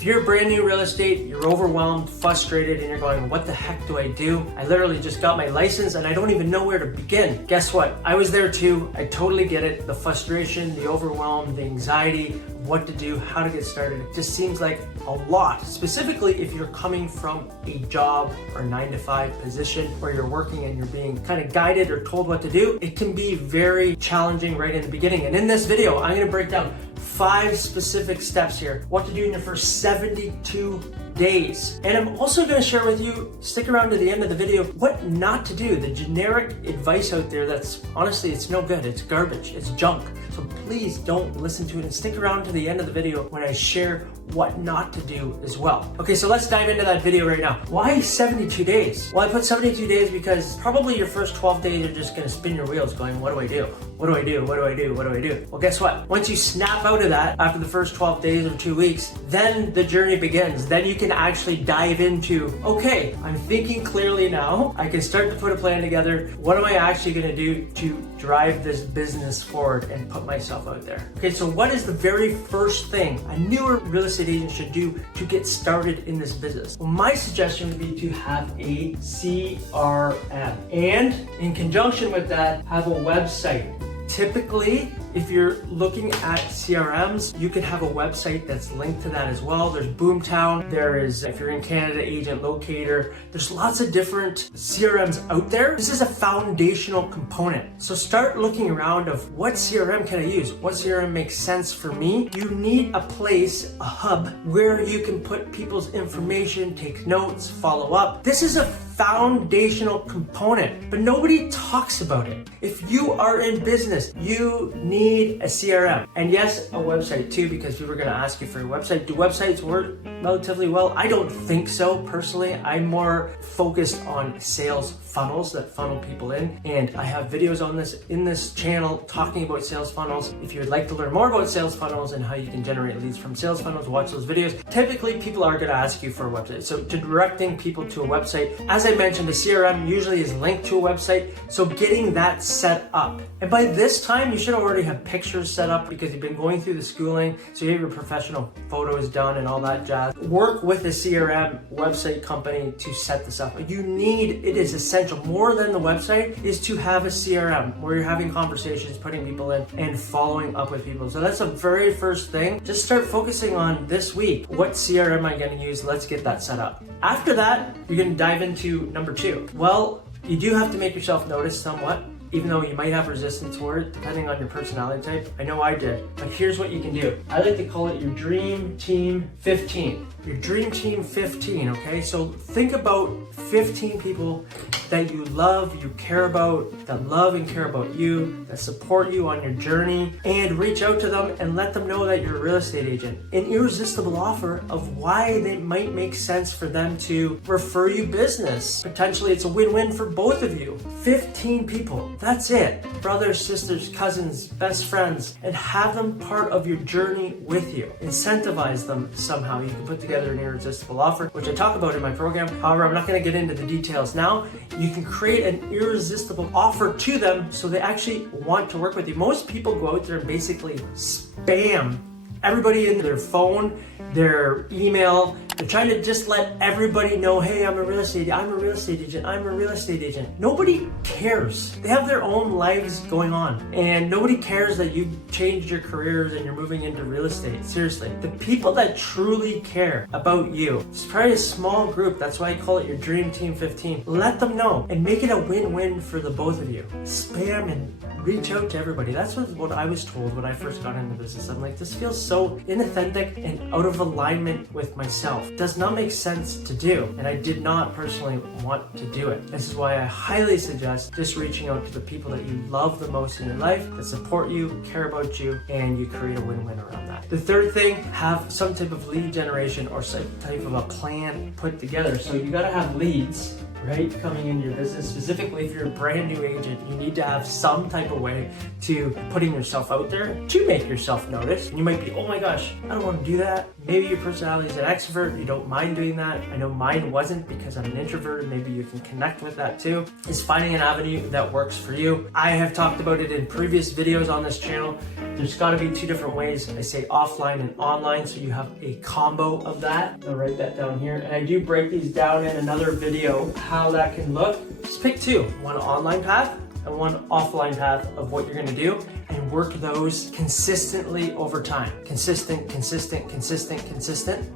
If you're brand new real estate, you're overwhelmed, frustrated, and you're going, what the heck do I do? I literally just got my license and I don't even know where to begin. Guess what? I was there too. I totally get it. The frustration, the overwhelm, the anxiety, what to do, how to get started. It just seems like a lot, specifically if you're coming from a job or 9-to-5 position where you're working and you're being kind of guided or told what to do. It can be very challenging right in the beginning. And in this video, I'm going to break down 5 specific steps here, what to do in your first 72 days. And I'm also going to share with you, stick around to the end of the video, what not to do. The generic advice out there that's honestly, it's no good. It's garbage. It's junk. So please don't listen to it and stick around to the end of the video when I share what not to do as well. Okay, so let's dive into that video right now. Why 72 days? Well, I put 72 days because probably your first 12 days are just gonna spin your wheels going, what do I do? What do I do? What do I do? What do I do? Well, guess what? Once you snap out of that after the first 12 days or 2 weeks, then the journey begins. Then you can actually dive into, okay, I'm thinking clearly now. I can start to put a plan together. What am I actually gonna do to drive this business forward and put myself out there? Okay, so what is the very first thing a newer real estate agent should do to get started in this business? Well, my suggestion would be to have a CRM, and in conjunction with that, have a website. Typically, if you're looking at CRMs, you can have a website that's linked to that as well. There's Boomtown, there is, if you're in Canada, Agent Locator. There's lots of different CRMs out there. This is a foundational component. So start looking around of what CRM can I use? What CRM makes sense for me? You need a place, a hub, where you can put people's information, take notes, follow up. This is a foundational component, but nobody talks about it. If you are in business, you need a CRM. And yes, a website too, because people are gonna ask you for a website. Do websites work relatively well? I don't think so, personally. I'm more focused on sales funnels that funnel people in. And I have videos on this in this channel talking about sales funnels. If you would like to learn more about sales funnels and how you can generate leads from sales funnels, watch those videos. Typically, people are gonna ask you for a website. So to directing people to a website, as I mentioned, a CRM usually is linked to a website. So getting that set up. And by this time, you should already have pictures set up because you've been going through the schooling. So you have your professional photos done and all that jazz. Work with a CRM website company to set this up. You need, it is essential. More than the website is to have a CRM where you're having conversations, putting people in and following up with people. So that's the very first thing. Just start focusing on this week. What CRM am I going to use? Let's get that set up. After that, you're going to dive into number 2. Well, you do have to make yourself notice somewhat, even though you might have resistance for it, depending on your personality type. I know I did, but here's what you can do. I like to call it your Dream Team 15. Your Dream Team 15, okay? So think about 15 people that you love, you care about, that love and care about you, that support you on your journey, and reach out to them and let them know that you're a real estate agent. An irresistible offer of why it might make sense for them to refer you business. Potentially, it's a win-win for both of you. 15 people, that's it. Brothers, sisters, cousins, best friends, and have them part of your journey with you. Incentivize them somehow. You can put together an irresistible offer, which I talk about in my program. However, I'm not going to get into the details now. You can create an irresistible offer to them so they actually want to work with you. Most people go out there and basically spam everybody in their phone, their email. They're trying to just let everybody know, hey, I'm a real estate agent, I'm a real estate agent, I'm a real estate agent. Nobody cares. They have their own lives going on, and nobody cares that you changed your careers and you're moving into real estate. Seriously, the people that truly care about you, it's probably a small group. That's why I call it your Dream Team 15. Let them know and make it a win-win for the both of you. Spam and reach out to everybody. That's what I was told when I first got into business. I'm like, this feels so inauthentic and out of alignment with myself. It does not make sense to do. And I did not personally want to do it. This is why I highly suggest just reaching out to the people that you love the most in your life, that support you, care about you, and you create a win-win around that. The third thing, have some type of lead generation or some type of a plan put together. So you gotta have leads, right, coming into your business. Specifically, if you're a brand new agent, you need to have some type of way to putting yourself out there to make yourself notice. You might be oh my gosh, I don't want to do that. Maybe your personality is an extrovert, you don't mind doing that. I know mine wasn't because I'm an introvert, and maybe you can connect with that too. Is finding an avenue that works for you. I have talked about it in previous videos on this channel. There's got to be two different ways. I say offline and online, so you have a combo of that. I'll write that down here. And I do break these down in another video, how that can look. Just pick two, one online path and one offline path of what you're gonna do, and work those consistently over time. Consistent.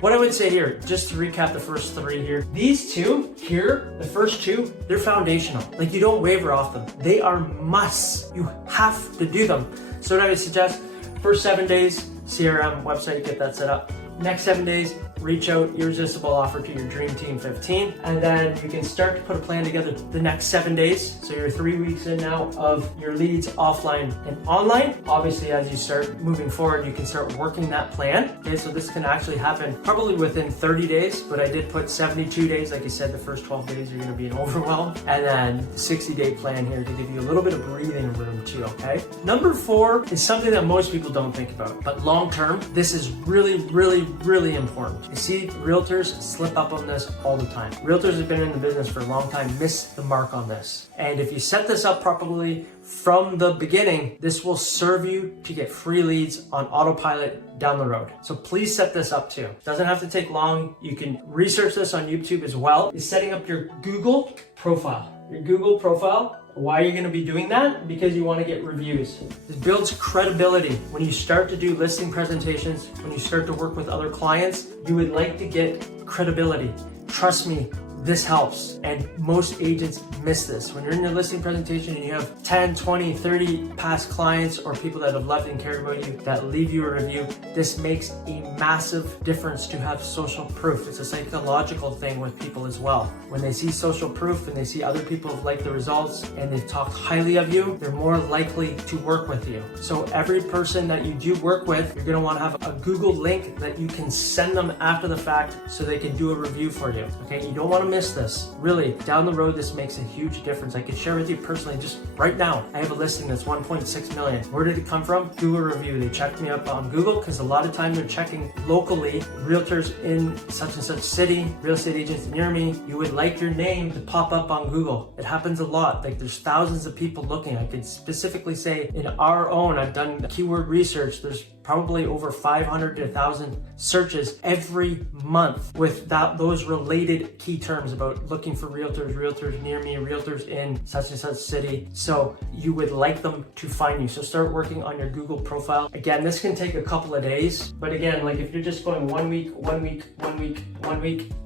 What I would say here, just to recap the first three here, these two here, the first two, they're foundational. Like, you don't waver off them. They are musts. You have to do them. So what I would suggest, first 7 days, CRM website, get that set up. Next 7 days, reach out, irresistible offer to your dream team 15, and then you can start to put a plan together the next 7 days. So you're 3 weeks in now of your leads offline and online. Obviously, as you start moving forward, you can start working that plan. Okay, so this can actually happen probably within 30 days, but I did put 72 days. Like I said, the first 12 days you're gonna be in overwhelm, and then 60-day plan here to give you a little bit of breathing room too, okay? Number 4 is something that most people don't think about, but long-term, this is really important. You see realtors slip up on this all the time. Realtors have been in the business for a long time, miss the mark on this. And if you set this up properly from the beginning, this will serve you to get free leads on autopilot down the road. So please set this up too. Doesn't have to take long. You can research this on YouTube as well. Is setting up your Google profile. Your Google profile. Why are you going to be doing that? Because you want to get reviews. This builds credibility. When you start to do listing presentations, when you start to work with other clients, you would like to get credibility. Trust me, this helps. And most agents miss this. When you're in your listing presentation and you have 10, 20, 30 past clients or people that have loved and cared about you that leave you a review, this makes a massive difference to have social proof. It's a psychological thing with people as well. When they see social proof and they see other people have liked the results and they've talked highly of you, they're more likely to work with you. So every person that you do work with, you're gonna wanna have a Google link that you can send them after the fact so they can do a review for you, okay? You don't wanna miss this. Really, down the road, this makes a huge difference. I could share with you personally, just right now, I have a listing that's 1.6 million. Where did it come from? Google review. They checked me up on Google because a lot of time they're checking locally, realtors in such and such city, real estate agents near me. You would like your name to pop up on Google. It happens a lot. Like, there's thousands of people looking. I could specifically say in our own, I've done keyword research. There's probably over 500 to 1,000 searches every month with those related key terms about looking for realtors near me, realtors in such and such city. So you would like them to find you. So start working on your Google profile. Again, this can take a couple of days, but again, like if you're just going 1 week,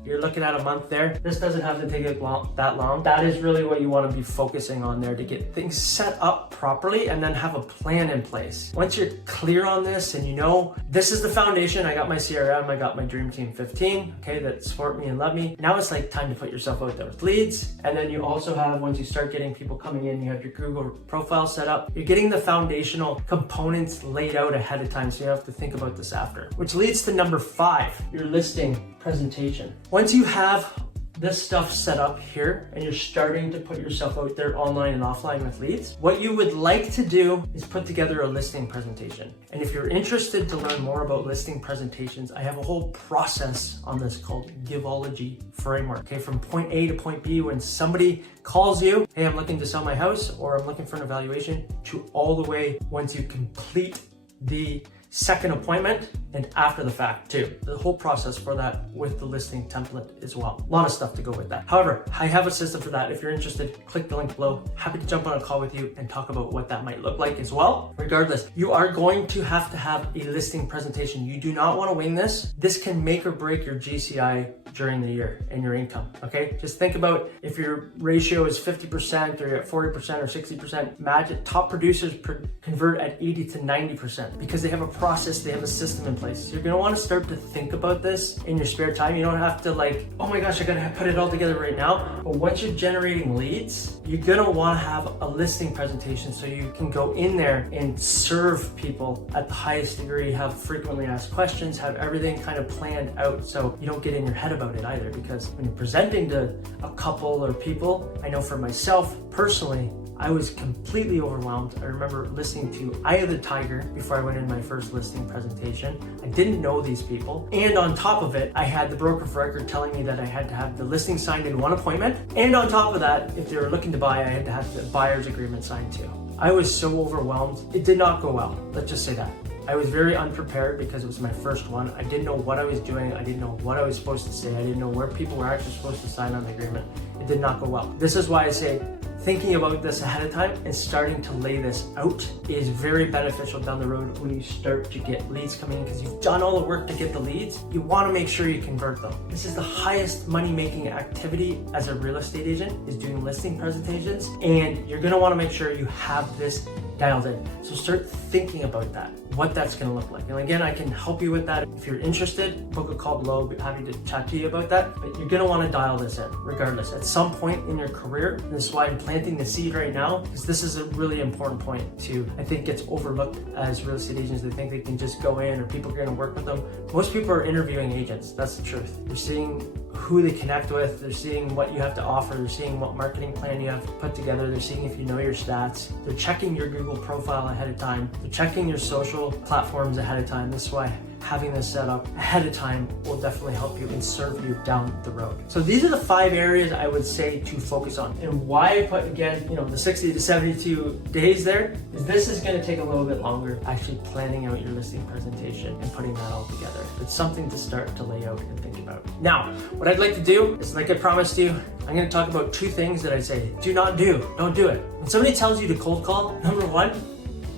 you're looking at a month there. This doesn't have to take that long. That is really what you want to be focusing on there to get things set up properly and then have a plan in place. Once you're clear on this and you know this is the foundation, I got my CRM, I got my Dream Team 15, okay, that support me and love me. Now it's like time to put yourself out there with leads. And then you also have, once you start getting people coming in, you have your Google profile set up. You're getting the foundational components laid out ahead of time, so you don't have to think about this after. Which leads to number 5, your listing presentation. Once you have this stuff set up here and you're starting to put yourself out there online and offline with leads, what you would like to do is put together a listing presentation. And if you're interested to learn more about listing presentations, I have a whole process on this called Giveology Framework. Okay, from point A to point B, when somebody calls you, hey, I'm looking to sell my house or I'm looking for an evaluation, to all the way once you complete the second appointment and after the fact too. The whole process for that with the listing template as well. A lot of stuff to go with that. However, I have a system for that. If you're interested, click the link below. Happy to jump on a call with you and talk about what that might look like as well. Regardless, you are going to have a listing presentation. You do not want to wing this. This can make or break your GCI during the year and your income, okay? Just think about if your ratio is 50% or you're at 40% or 60%, imagine top producers convert at 80 to 90% because they have a process, they have a system in place. So you're gonna wanna start to think about this in your spare time. You don't have to like, oh my gosh, I gotta put it all together right now. But once you're generating leads, you're gonna wanna have a listing presentation so you can go in there and serve people at the highest degree, have frequently asked questions, have everything kind of planned out so you don't get in your head about it either. Because when you're presenting to a couple or people, I know for myself personally, I was completely overwhelmed. I remember listening to Eye of the Tiger before I went in my first listing presentation. I didn't know these people. And on top of it, I had the broker of record telling me that I had to have the listing signed in one appointment. And on top of that, if they were looking to buy, I had to have the buyer's agreement signed too. I was so overwhelmed. It did not go well. Let's just say that. I was very unprepared because it was my first one. I didn't know what I was doing. I didn't know what I was supposed to say. I didn't know where people were actually supposed to sign on the agreement. It did not go well. This is why I say thinking about this ahead of time and starting to lay this out is very beneficial down the road when you start to get leads coming in, because you've done all the work to get the leads. You want to make sure you convert them. This is the highest money making activity as a real estate agent, is doing listing presentations, and you're going to want to make sure you have this dialed in. So start thinking about that, what that's going to look like. And again, I can help you with that. If you're interested, book a call below. I'd be happy to chat to you about that. But you're going to want to dial this in regardless. At some point in your career, this is why I'm planting the seed right now, because this is a really important point too. I think gets overlooked as real estate agents. They think they can just go in or people are going to work with them. Most people are interviewing agents. That's the truth. They're seeing who they connect with. They're seeing what you have to offer. They're seeing what marketing plan you have to put together. They're seeing if you know your stats. They're checking your Google profile ahead of time. They're checking your social platforms ahead of time. This is why having this set up ahead of time will definitely help you and serve you down the road. So these are the 5 areas I would say to focus on. And why I put, again, the 60 to 72 days there is this is going to take a little bit longer actually planning out your listing presentation and putting that all together. It's something to start to lay out and think about. Now, what I'd like to do is, like I promised you, I'm going to talk about 2 things that I say do not do. Don't do it. When somebody tells you to cold call, number 1,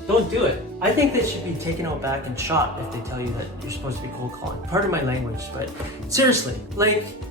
don't do it. I think they should be taken out back and shot if they tell you that you're supposed to be cold calling. Pardon my language, but seriously,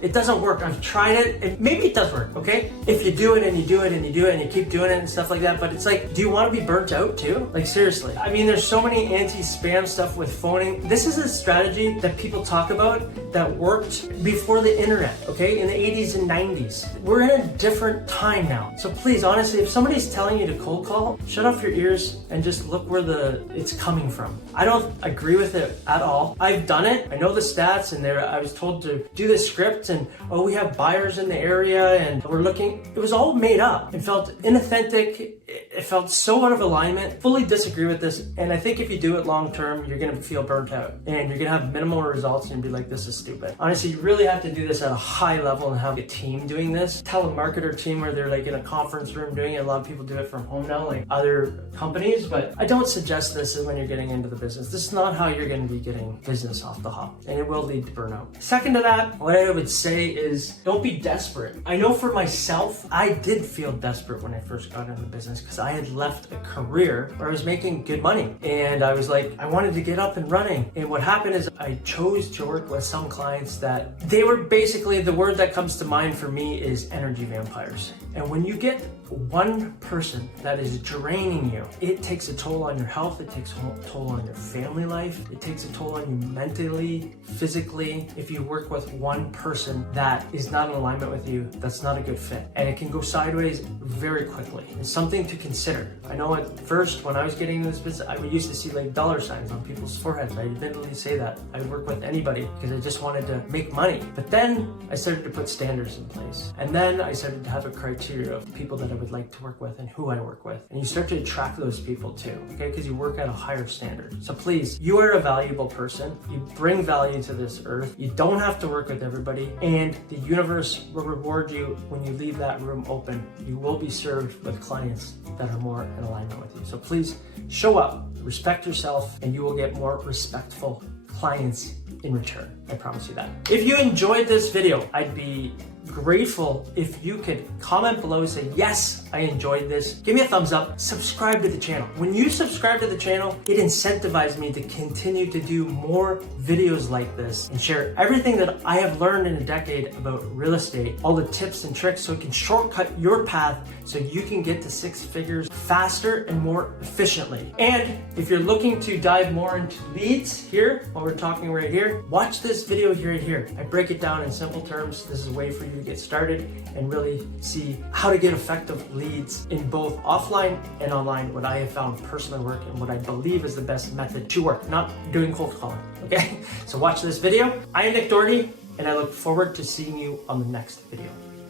it doesn't work. I've tried it, and maybe it does work, okay? If you do it and you do it and you do it and you keep doing it and stuff like that, but it's like, do you want to be burnt out too? Seriously. I mean, there's so many anti-spam stuff with phoning. This is a strategy that people talk about that worked before the internet, okay? In the 80s and 90s. We're in a different time now. So please, honestly, if somebody's telling you to cold call, shut off your ears and just look where it's coming from. I don't agree with it at all. I've done it. I know the stats, and I was told to do the script, and we have buyers in the area and we're looking. It was all made up. It felt inauthentic. It felt so out of alignment. Fully disagree with this. And I think if you do it long term, you're going to feel burnt out and you're going to have minimal results and be like, this is stupid. Honestly, you really have to do this at a high level and have a team doing this. Telemarketer team where they're in a conference room doing it. A lot of people do it from home now, like other companies, but I don't suggest this when you're getting into the business. This is not how you're going to be getting business off the hop, and it will lead to burnout. Second to that, what I would say is don't be desperate. I know for myself, I did feel desperate when I first got into the business because I had left a career where I was making good money, and I was like, I wanted to get up and running. And what happened is I chose to work with some clients that they were basically, the word that comes to mind for me is energy vampires. And when you get one person that is draining you, it takes a toll on your health, it takes a toll on your family life, it takes a toll on you mentally, physically. If you work with one person that is not in alignment with you, that's not a good fit. And it can go sideways very quickly. It's something to consider. I know at first, when I was getting into this business, I used to see dollar signs on people's foreheads. I didn't really say that. I would work with anybody because I just wanted to make money. But then I started to put standards in place. And then I started to have a criteria of people that I would like to work with and who I work with. And you start to attract those people too, okay? Because you work at a higher standard. So please, you are a valuable person. You bring value to this earth. You don't have to work with everybody. And the universe will reward you when you leave that room open. You will be served with clients that are more in alignment with you. So please show up, respect yourself, and you will get more respectful clients in return. I promise you that. If you enjoyed this video, I'd be grateful if you could comment below and say, yes, I enjoyed this. Give me a thumbs up, subscribe to the channel. When you subscribe to the channel, it incentivizes me to continue to do more videos like this and share everything that I have learned in a decade about real estate, all the tips and tricks so it can shortcut your path so you can get to 6 figures faster and more efficiently. And if you're looking to dive more into leads here, while we're talking right here, watch this video right here. I break it down in simple terms. This is a way for you to get started and really see how to get effective leads in both offline and online, what I have found personally work and what I believe is the best method to work, not doing cold calling, okay? So watch this video. I am Nick Doherty, and I look forward to seeing you on the next video.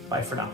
Bye for now.